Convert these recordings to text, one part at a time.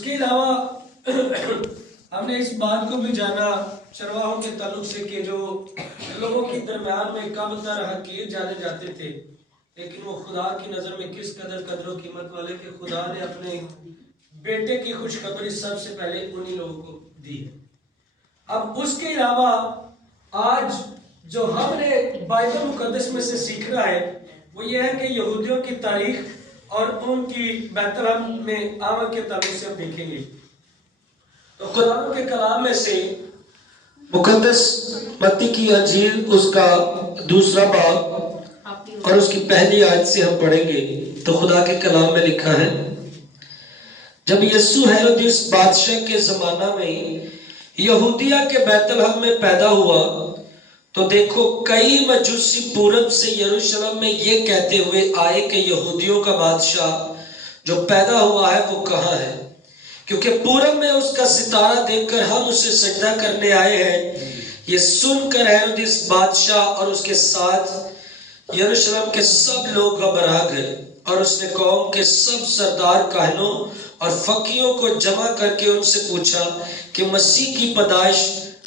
اس کے علاوہ ہم نے اس بات کو بھی جانا چرواہوں کے تعلق سے کہ جو لوگوں کے درمیان میں کم تر حقیر جانے جاتے تھے، لیکن وہ خدا کی نظر میں کس قدر قدر و قیمت والے کہ خدا نے اپنے بیٹے کی خوشخبری سب سے پہلے انہی لوگوں کو دی ہے۔ اب اس کے علاوہ آج جو ہم نے بائبل مقدس میں سے سیکھنا ہے وہ یہ ہے کہ یہودیوں کی تاریخ اور ان کی بیت لحم میں آمد کے تعلق سے ہم دیکھیں گے۔ تو خدا کے کلام میں سے مقدس متی کی انجیل اس کا 2 باب اور اس کی پہلی آیت سے ہم پڑھیں گے۔ تو خدا کے کلام میں لکھا ہے، جب یسوع ہیرودیس بادشاہ کے زمانہ میں یہودیہ کے بیت لحم میں پیدا ہوا تو دیکھو کئی مجوسی پورب سے یروشلم میں یہ کہتے ہوئے آئے کہ یہودیوں کا بادشاہ جو پیدا ہوا ہے وہ کہاں ہے، کیونکہ پورب میں اس کا ستارہ دیکھ کر ہم اسے سجدہ کرنے آئے ہیں۔ یہ سن کر ہیرودیس بادشاہ اور اس کے ساتھ یروشلم کے سب لوگ گھبرا گئے، اور اس نے قوم کے سب سردار کاہنوں اور فقیہوں کو جمع کر کے ان سے پوچھا کہ مسیح کی پیدائش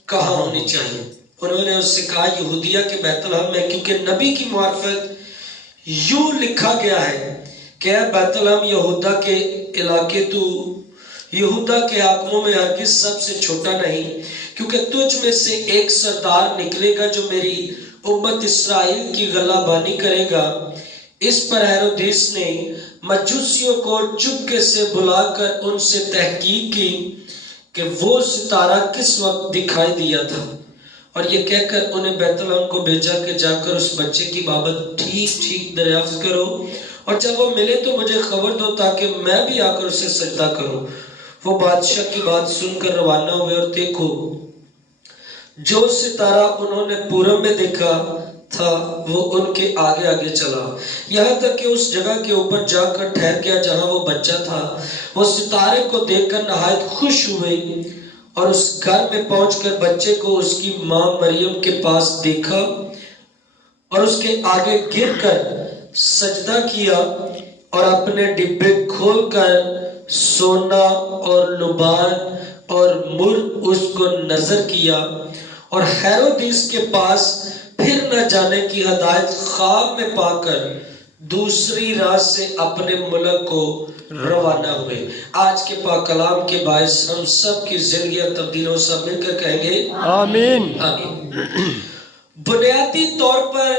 کہاں ہونی چاہیے۔ انہوں نے اس سے کہا یہودیہ کے بیت لحم میں، کیونکہ نبی کی معرفت یوں لکھا گیا ہے کہ اے بیت لحم یہودا کے علاقے، تو یہودا کے حاکموں میں ہرگز سب سے چھوٹا نہیں، کیونکہ تجھ میں سے ایک سردار نکلے گا جو میری امت اسرائیل کی غلہ بانی کرے گا۔ اس پر ہیرودیس نے مجوسیوں کو چپکے سے بلا کر ان سے تحقیق کی کہ وہ ستارہ کس وقت دکھائی دیا تھا، اور یہ کہہ کر انہیں بیت لحم کو بھیجا کہ جا کر اس بچے کی بابت ٹھیک ٹھیک دریافت کرو، اور جب وہ ملے تو مجھے خبر دو تاکہ میں بھی آ کر اسے سجدہ کروں۔ وہ بادشاہ کی بات سن کر روانہ ہوئے، اور دیکھو جو ستارہ انہوں نے پورب میں دیکھا تھا وہ ان کے آگے آگے چلا، یہاں تک کہ اس جگہ کے اوپر جا کر ٹھہر گیا جہاں وہ بچہ تھا۔ وہ ستارے کو دیکھ کر نہایت خوش ہوئے، اور اس گھر میں پہنچ کر بچے کو اس کی ماں مریم کے پاس دیکھا اور اس کے آگے گر کر سجدہ کیا، اور اپنے ڈبے کھول کر سونا اور لبان اور مر اس کو نظر کیا، اور ہیرودیس کے پاس پھر نہ جانے کی ہدایت خواب میں پا کر دوسری راہ سے اپنے ملک کو روانہ ہوئے۔ آج کے پاک کلام کے باعث ہم سب کی زندگیاں تبدیل ہو، سب مل کر کہیں گے آمین آمین۔ بنیادی طور پر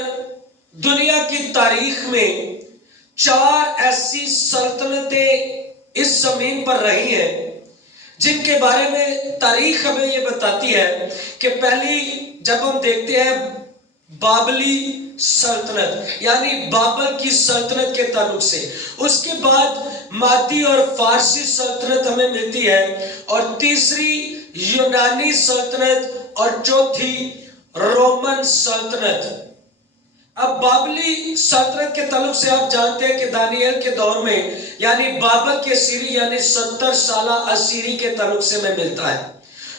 دنیا کی تاریخ میں 4 ایسی سلطنتیں اس زمین پر رہی ہیں جن کے بارے میں تاریخ ہمیں یہ بتاتی ہے کہ پہلی جب ہم دیکھتے ہیں بابلی سلطنت، یعنی بابل کی سلطنت کے تعلق سے، اس کے بعد مادی اور فارسی سلطنت ہمیں ملتی ہے، اور تیسری یونانی سلطنت، اور چوتھی رومن سلطنت۔ اب بابلی سلطنت کے تعلق سے آپ جانتے ہیں کہ دانیل کے دور میں یعنی بابل کے اسیری یعنی 70 سالہ اسیری کے تعلق سے میں ملتا ہے۔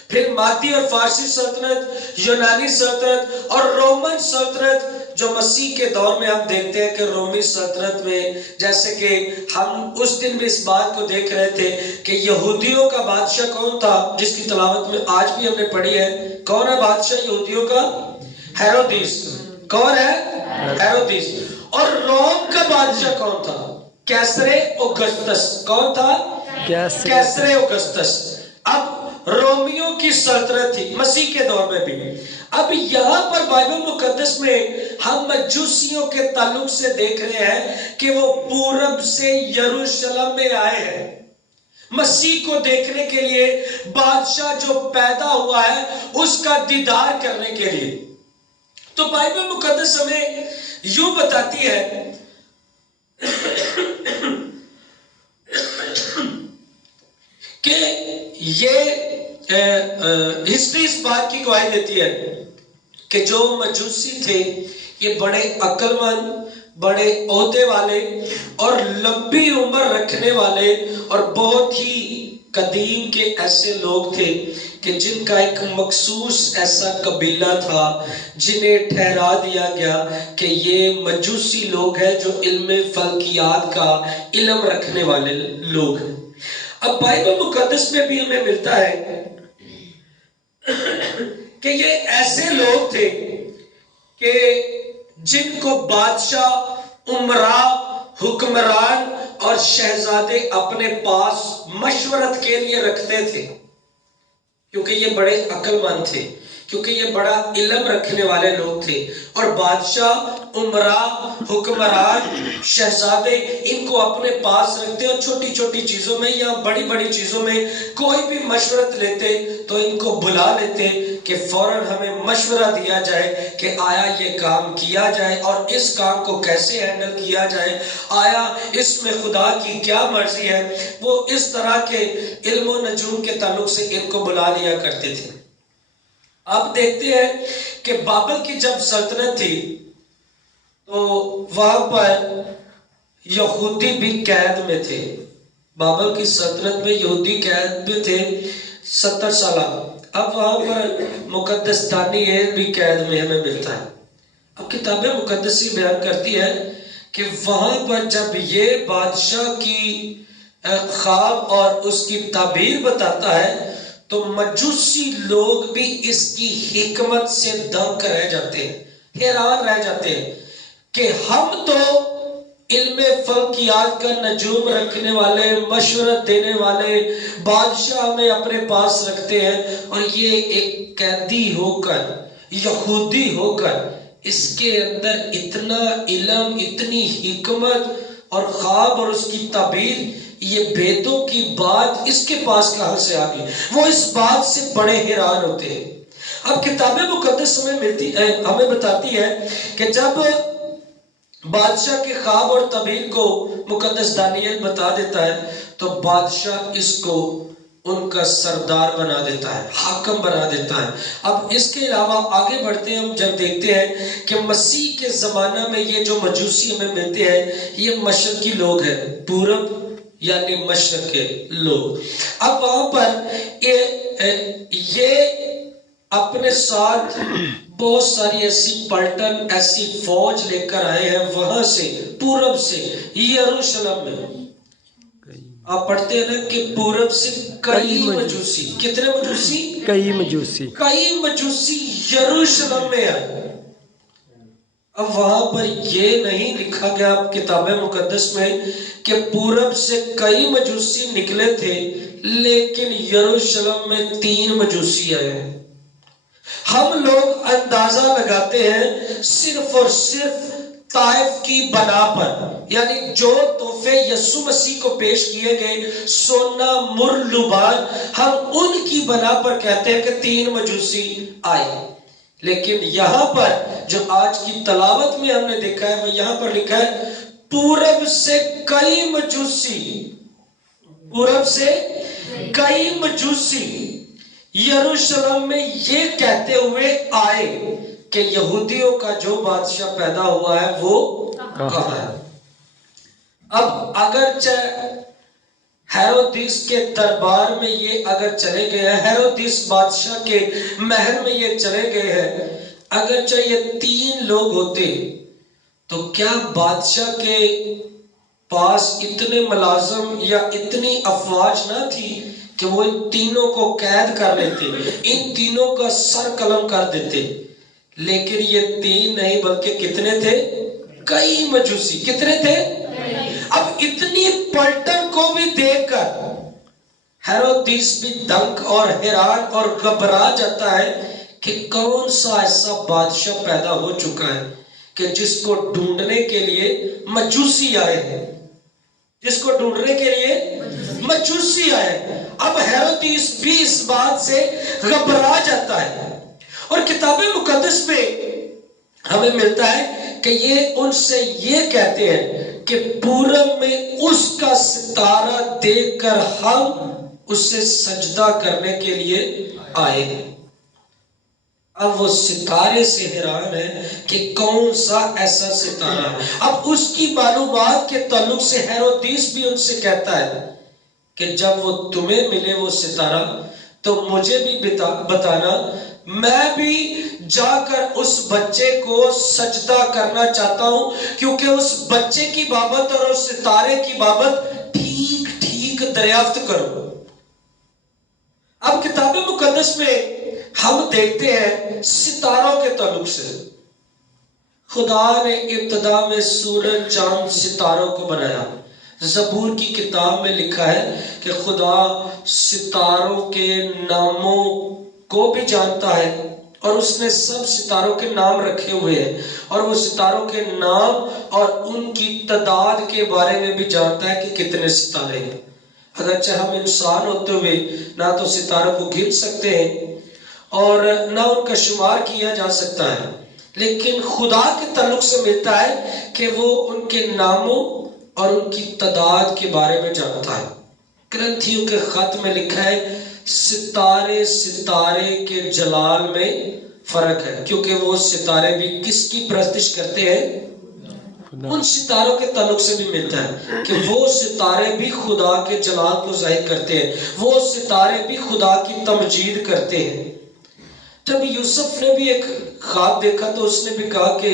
پھر مادی اور فارسی سلطنت، یونانی سلطنت اور رومن سلطنت جو مسیح کے دور میں ہم دیکھتے ہیں کہ رومی سلطنت میں، جیسے کہ ہم اس دن بھی اس بات کو دیکھ رہے تھے کہ یہودیوں کا بادشاہ کون تھا، جس کی تلاوت میں آج بھی ہم نے پڑھی ہے۔ کون ہے بادشاہ یہودیوں کا؟ ہیرودیس۔ کون ہے؟ ہیرودیس۔ اور روم کا بادشاہ کون تھا؟ کیسر اوگسطس۔ کون تھا؟ کیسر اوگسطس۔ اب رومیوں کی سلطنت تھی مسیح کے دور میں بھی۔ اب یہاں پر بائبل مقدس میں ہم مجوسیوں کے تعلق سے دیکھ رہے ہیں کہ وہ پورب سے یروشلم میں آئے ہیں مسیح کو دیکھنے کے لیے، بادشاہ جو پیدا ہوا ہے اس کا دیدار کرنے کے لیے۔ تو بائبل مقدس ہمیں یوں بتاتی ہے کہ یہ ہسٹری اس بات کی گواہی دیتی ہے کہ جو مجوسی تھے یہ بڑے عقل مند، بڑے عہدے والے اور لمبی عمر رکھنے والے اور بہت ہی قدیم کے ایسے لوگ تھے کہ جن کا ایک مخصوص ایسا قبیلہ تھا جنہیں ٹھہرا دیا گیا کہ یہ مجوسی لوگ ہیں جو علم فلکیات کا علم رکھنے والے لوگ ہیں۔ اب بائبل مقدس میں بھی ہمیں ملتا ہے کہ یہ ایسے لوگ تھے کہ جن کو بادشاہ، امراء، حکمران اور شہزادے اپنے پاس مشورت کے لیے رکھتے تھے، کیونکہ یہ بڑے عقل مند تھے، کیونکہ یہ بڑا علم رکھنے والے لوگ تھے، اور بادشاہ، امراء، حکمران، شہزادے ان کو اپنے پاس رکھتے، اور چھوٹی چھوٹی چیزوں میں یا بڑی بڑی چیزوں میں کوئی بھی مشورت لیتے تو ان کو بلا لیتے کہ فوراً ہمیں مشورہ دیا جائے کہ آیا یہ کام کیا جائے اور اس کام کو کیسے ہینڈل کیا جائے، آیا اس میں خدا کی کیا مرضی ہے۔ وہ اس طرح کے علم و نجوم کے تعلق سے ان کو بلا لیا کرتے تھے۔ آپ دیکھتے ہیں کہ بابل کی جب سلطنت تھی تو وہاں پر یہودی بھی قید میں تھے۔ بابل کی سلطنت میں یہودی قید میں تھے 70 سالہ۔ اب وہاں پر مقدس دانیال بھی قید میں ہمیں ملتا ہے۔ اب کتاب مقدسی بیان کرتی ہے کہ وہاں پر جب یہ بادشاہ کی خواب اور اس کی تعبیر بتاتا ہے تو مجوسی لوگ بھی اس کی حکمت سے دنگ رہ جاتے ہیں، حیران رہ جاتے ہیں کہ ہم تو علم فلکیات کا نجوم رکھنے والے، مشورت دینے والے بادشاہ میں اپنے پاس رکھتے ہیں، اور یہ ایک قیدی ہو کر، یہودی ہو کر، اس کے اندر اتنا علم، اتنی حکمت اور خواب اور اس کی تعبیر، یہ بیتوں کی بات اس کے پاس کہاں سے آ گئی؟ وہ اس بات سے بڑے حیران ہوتے ہیں۔ اب کتاب مقدس ہمیں بتاتی ہے کہ جب بادشاہ کے خواب اور تعبیر کو مقدس دانیال بتا دیتا ہے تو بادشاہ اس کو ان کا سردار بنا دیتا ہے، حاکم بنا دیتا ہے۔ اب اس کے علاوہ آگے بڑھتے ہیں، ہم جب دیکھتے ہیں کہ مسیح کے زمانہ میں یہ جو مجوسی ہمیں ملتے ہیں یہ مشرقی لوگ ہیں، پورب یعنی مشرق کے لوگ۔ اب وہاں پر یہ اپنے ساتھ بہت ساری ایسی پلٹن، ایسی فوج لے کر آئے ہیں وہاں سے، پورب سے، یروشلم میں۔ آپ پڑھتے ہیں نا کہ پورب سے کئی مجوسی، کتنے مجوسی؟ کئی مجوسی، کئی مجوسی یروشلم میں آئے۔ اب وہاں پر یہ نہیں لکھا گیا کتاب مقدس میں کہ پورب سے کئی مجوسی نکلے تھے، لیکن یروشلم میں 3 مجوسی آئے ہیں۔ ہم لوگ اندازہ لگاتے ہیں صرف اور صرف طائف کی بنا پر، یعنی جو تحفے یسوع مسیح کو پیش کیے گئے، سونا، مر، لبان، ہم ان کی بنا پر کہتے ہیں کہ 3 مجوسی آئے۔ لیکن یہاں پر جو آج کی تلاوت میں ہم نے دیکھا ہے وہ یہاں پر لکھا ہے پورب سے کئی مجوسی، پورب سے کئی مجوسی یروشلم میں یہ کہتے ہوئے آئے کہ یہودیوں کا جو بادشاہ پیدا ہوا ہے وہ کہاں ہے۔ اب اگرچہ ہیرودیس کے دربار میں یہ اگر چلے گئے ہیں، ہیرودیس بادشاہ کے محل میں یہ چلے گئے ہیں، اگرچہ یہ 3 لوگ ہوتے تو کیا بادشاہ کے پاس اتنے ملازم یا اتنی افواج نہ تھی کہ وہ ان تینوں کو قید کر لیتے، ان تینوں کا سر قلم کر دیتے؟ لیکن یہ 3 نہیں بلکہ کتنے تھے؟ کئی مجوسی۔ کتنے تھے؟ اب اتنی پلٹن کو بھی دیکھ کر ہیرودیس بھی دنگ اور حیران اور گھبرا جاتا ہے کہ کون سا ایسا بادشاہ پیدا ہو چکا ہے کہ جس کو ڈھونڈنے کے لیے مجوسی آئے ہیں، جس کو ڈھونڈنے کے لیے مجوسی آئے۔ اب ہیرودیس بھی اس بات سے گھبرا جاتا ہے، اور کتاب مقدس میں ہمیں ملتا ہے کہ یہ ان سے یہ کہتے ہیں کہ پورب میں اس کا ستارہ دیکھ کر ہم اسے سجدہ کرنے کے لیے آئے ہیں۔ اب وہ ستارے سے حیران ہے کہ کون سا ایسا ستارہ ہے۔ اب اس کی معلومات کے تعلق سے ہیرودیس بھی ان سے کہتا ہے کہ جب وہ تمہیں ملے وہ ستارہ تو مجھے بھی بتانا، میں بھی جا کر اس بچے کو سجدہ کرنا چاہتا ہوں، کیونکہ اس بچے کی بابت اور اس ستارے کی بابت ٹھیک تحقیق دریافت کرو۔ اب کتاب مقدس میں ہم دیکھتے ہیں ستاروں کے تعلق سے خدا نے ابتدا میں سورج چاند ستاروں کو بنایا۔ زبور کی کتاب میں لکھا ہے کہ خدا ستاروں کے ناموں کو بھی جانتا ہے اور اس نے سب ستاروں کے نام رکھے ہوئے ہیں اور وہ ستاروں کے نام اور ان کی تعداد کے بارے میں بھی جانتا ہے کہ کتنے ستارے ہیں۔ اگرچہ ہم انسان ہوتے ہوئے نہ تو ستاروں کو گن سکتے ہیں اور نہ ان کا شمار کیا جا سکتا ہے، لیکن خدا کے تعلق سے ملتا ہے کہ وہ ان کے ناموں اور ان کی تعداد کے بارے میں جانتا ہے۔ کرنتھیوں کے خط میں لکھا ہے ستارے ستارے کے جلال میں فرق ہے، کیونکہ وہ ستارے بھی کس کی پرستش کرتے ہیں؟ ان ستاروں کے تعلق سے بھی ملتا ہے کہ وہ ستارے بھی خدا کے جلال کو ظاہر کرتے ہیں، وہ ستارے بھی خدا کی تمجید کرتے ہیں۔ جب یوسف نے بھی ایک خواب دیکھا تو اس نے بھی کہا کہ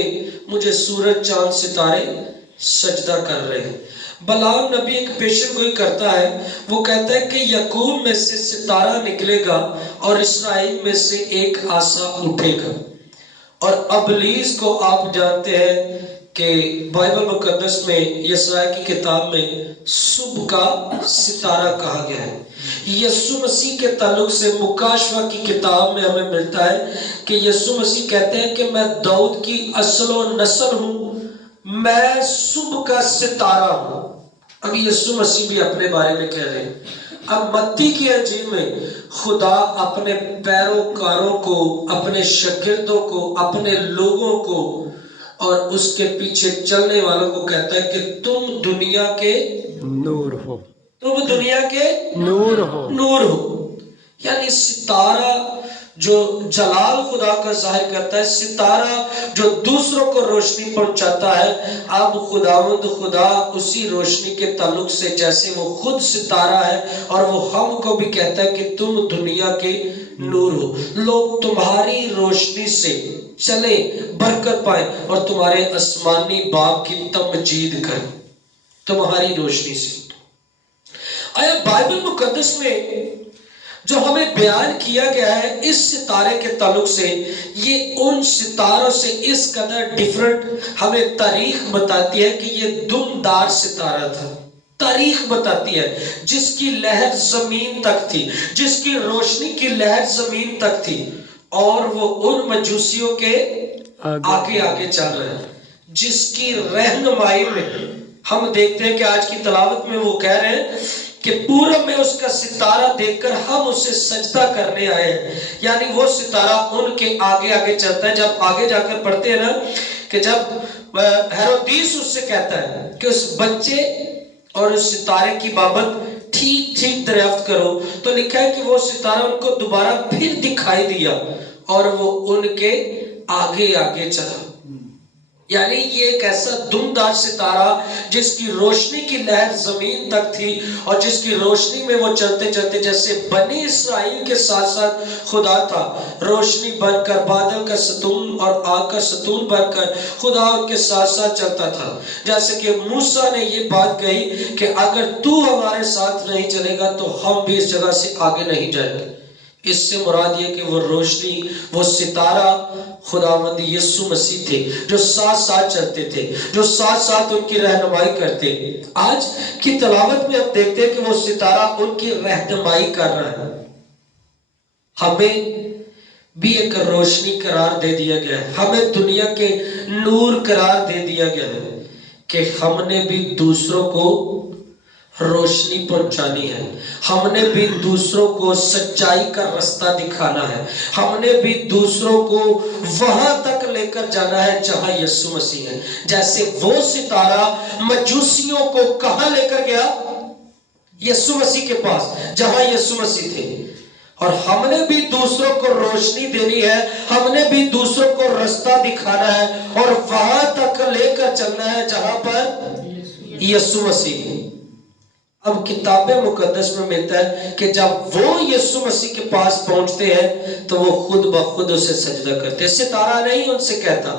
مجھے سورج چاند ستارے سجدہ کر رہے ہیں۔ بلعام نبی ایک پیشن گوئی کرتا ہے، وہ کہتا ہے کہ یعقوب میں سے ستارہ نکلے گا اور اسرائیل میں سے ایک عصا اٹھے گا۔ اور ابلیس کو آپ جانتے ہیں کہ بائبل مقدس میں یسایا کی کتاب میں صبح کا ستارہ کہا گیا ہے۔ یسوع مسیح کے تعلق سے مکاشفہ کی کتاب میں ہمیں ملتا ہے کہ یسوع مسیح کہتے ہیں کہ میں داؤد کی اصل و نسل ہوں، میں صبح کا ستارہ ہوں۔ اب یسوع مسیح بھی اپنے بارے میں کہہ رہے ہیں۔ اب متی کی انجیل میں خدا اپنے پیروکاروں کو، اپنے شاگردوں کو، اپنے لوگوں کو اور اس کے پیچھے چلنے والوں کو کہتا ہے کہ تم دنیا کے نور ہو، تم دنیا کے نور ہو، نور ہو۔ یعنی ستارہ جو جلال خدا کا ظاہر کرتا ہے، ستارہ جو دوسروں کو روشنی پہنچاتا ہے، اب خداوند خدا اسی روشنی کے تعلق سے جیسے وہ خود ستارہ ہے اور وہ ہم کو بھی کہتا ہے کہ تم دنیا کے نور ہو، لوگ تمہاری روشنی سے چلے برکت پائیں اور تمہارے آسمانی باپ کی تمجید کریں تمہاری روشنی سے۔ آیا بائبل مقدس میں جو ہمیں بیان کیا گیا ہے اس ستارے کے تعلق سے، یہ ان ستاروں سے اس قدر ڈیفرنٹ ہمیں تاریخ بتاتی ہے کہ یہ دمدار ستارہ تھا۔ تاریخ بتاتی ہے جس کی لہر زمین تک تھی، جس کی روشنی کی لہر زمین تک تھی، اور وہ ان مجوسیوں کے آگے آگے چل رہا ہے، جس کی رہنمائی میں ہم دیکھتے ہیں کہ آج کی تلاوت میں وہ کہہ رہے ہیں کہ پورب میں اس کا ستارہ دیکھ کر ہم اسے سجدہ کرنے آئے ہیں۔ یعنی وہ ستارہ ان کے آگے آگے چلتا ہے۔ جب آگے جا کر پڑھتے ہیں نا کہ جب ہیرودیس اس سے کہتا ہے کہ اس بچے اور اس ستارے کی بابت ٹھیک ٹھیک دریافت کرو، تو لکھا ہے کہ وہ ستارہ ان کو دوبارہ پھر دکھائی دیا اور وہ ان کے آگے آگے چلا۔ یعنی یہ ایک ایسا دمدار ستارہ جس کی روشنی کی لہر زمین تک تھی اور جس کی روشنی میں وہ چلتے چلتے جیسے بنی اسرائیل کے ساتھ ساتھ خدا تھا، روشنی بن کر بادل کا ستون اور آگ کا ستون بن کر خدا ان کے ساتھ ساتھ چلتا تھا۔ جیسے کہ موسیٰ نے یہ بات کہی کہ اگر تو ہمارے ساتھ نہیں چلے گا تو ہم بھی اس جگہ سے آگے نہیں جائیں گے۔ اس سے مراد یہ کہ وہ روشنی، وہ ستارہ خداوند یسوع مسیح تھے جو ساتھ ساتھ چلتے تھے، جو ساتھ ساتھ ان کی رہنمائی کرتے۔ آج کی تلاوت میں ہم دیکھتے ہیں کہ وہ ستارہ ان کی رہنمائی کر رہا ہے۔ ہمیں بھی ایک روشنی قرار دے دیا گیا ہے، ہمیں دنیا کے نور قرار دے دیا گیا ہے کہ ہم نے بھی دوسروں کو روشنی پہنچانی ہے، ہم نے بھی دوسروں کو سچائی کا رستہ دکھانا ہے، ہم نے بھی دوسروں کو وہاں تک لے کر جانا ہے جہاں یسوع مسیح ہے۔ جیسے وہ ستارہ مجوسیوں کو کہاں لے کر گیا؟ یسوع مسیح کے پاس، جہاں یسوع مسیح تھے۔ اور ہم نے بھی دوسروں کو روشنی دینی ہے، ہم نے بھی دوسروں کو رستہ دکھانا ہے اور وہاں تک لے کر چلنا ہے جہاں پر یسوع مسیح ہے۔ اب کتاب مقدس میں ملتا ہے کہ جب وہ یسوع مسیح کے پاس پہنچتے ہیں تو وہ خود بخود اسے سجدہ کرتے ہیں۔ ستارہ نہیں ان سے کہتا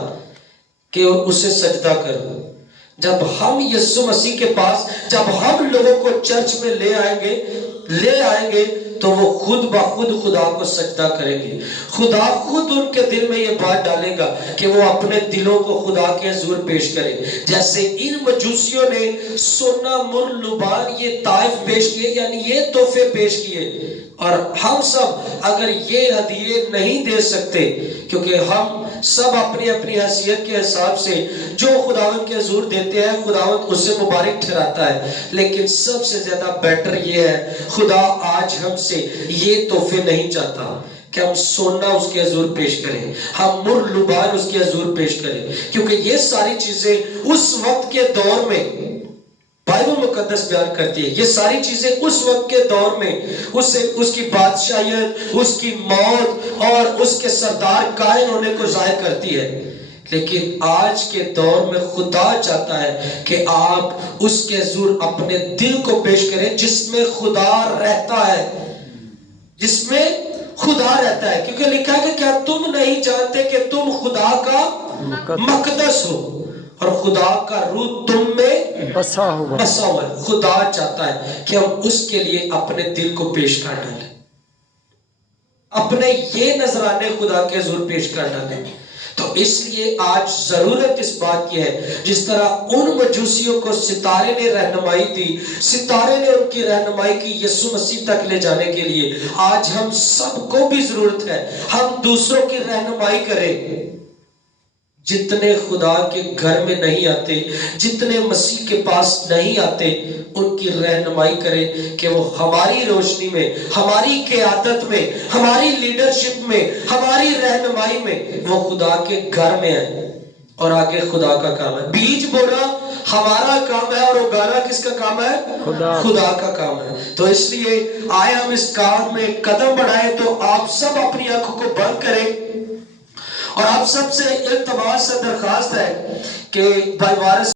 کہ اسے سجدہ کرو، جب ہم یسوع مسیح کے پاس جب ہم لوگوں کو چرچ میں لے آئیں گے تو وہ خود بخود خدا کو سجدہ کریں گے. خدا خود ان کے دل میں یہ بات ڈالے گا کہ وہ اپنے دلوں کو خدا کے حضور پیش کریں. جیسے ان مجوسیوں نے سونا مر لبان یہ طائف پیش کیے یعنی یہ تحفے پیش کیے, اور ہم سب اگر یہ ہدیے نہیں دے سکتے کیونکہ ہم سب اپنی اپنی حیثیت کے حساب سے جو خداوند کے حضور دیتے ہیں خداوند اسے مبارک ٹھہراتا ہے, لیکن سب سے زیادہ بیٹر یہ ہے خدا آج ہم سے یہ تحفے نہیں چاہتا کہ ہم سونا اس کے حضور پیش کریں, ہم مر لبان اس کے حضور پیش کریں, کیونکہ یہ ساری چیزیں اس وقت کے دور میں بائبل مقدس بیان کرتی ہے, یہ ساری چیزیں اس وقت کے دور میں اس کی بادشاہیت, اس کی موت اور اس کے سردار قائم ہونے کو ظاہر کرتی ہے. لیکن آج کے دور میں خدا چاہتا ہے کہ آپ اس کے حضور اپنے دل کو پیش کریں جس میں خدا رہتا ہے, جس میں خدا رہتا ہے, کیونکہ لکھا ہے کہ کیا تم نہیں جانتے کہ تم خدا کا مقدس ہو اور خدا کا روح تم میں بسا ہوا ہے. خدا چاہتا ہے کہ ہم اس کے لیے اپنے دل کو پیش کر ڈالیں, اپنے یہ نذرانے خدا کے حضور پیش کر ڈالیں. تو اس لیے آج ضرورت اس بات کی ہے, جس طرح ان مجوسیوں کو ستارے نے رہنمائی دی, ستارے نے ان کی رہنمائی کی یسوع مسیح تک لے جانے کے لیے, آج ہم سب کو بھی ضرورت ہے ہم دوسروں کی رہنمائی کریں. جتنے خدا کے گھر میں نہیں آتے, جتنے مسیح کے پاس نہیں آتے, ان کی رہنمائی کریں کہ وہ ہماری روشنی میں, ہماری قیادت میں, ہماری لیڈرشپ میں, ہماری رہنمائی میں وہ خدا کے گھر میں آئیں. اور آگے خدا کا کام ہے, بیج بونا ہمارا کام ہے اور اگانا کس کا کام ہے؟ خدا کا کام ہے. تو اس لیے آئے ہم اس کام میں قدم بڑھائیں. تو آپ سب اپنی آنکھوں کو بند کریں اور آپ سب سے التماس سے درخواست ہے کہ بھائی وارث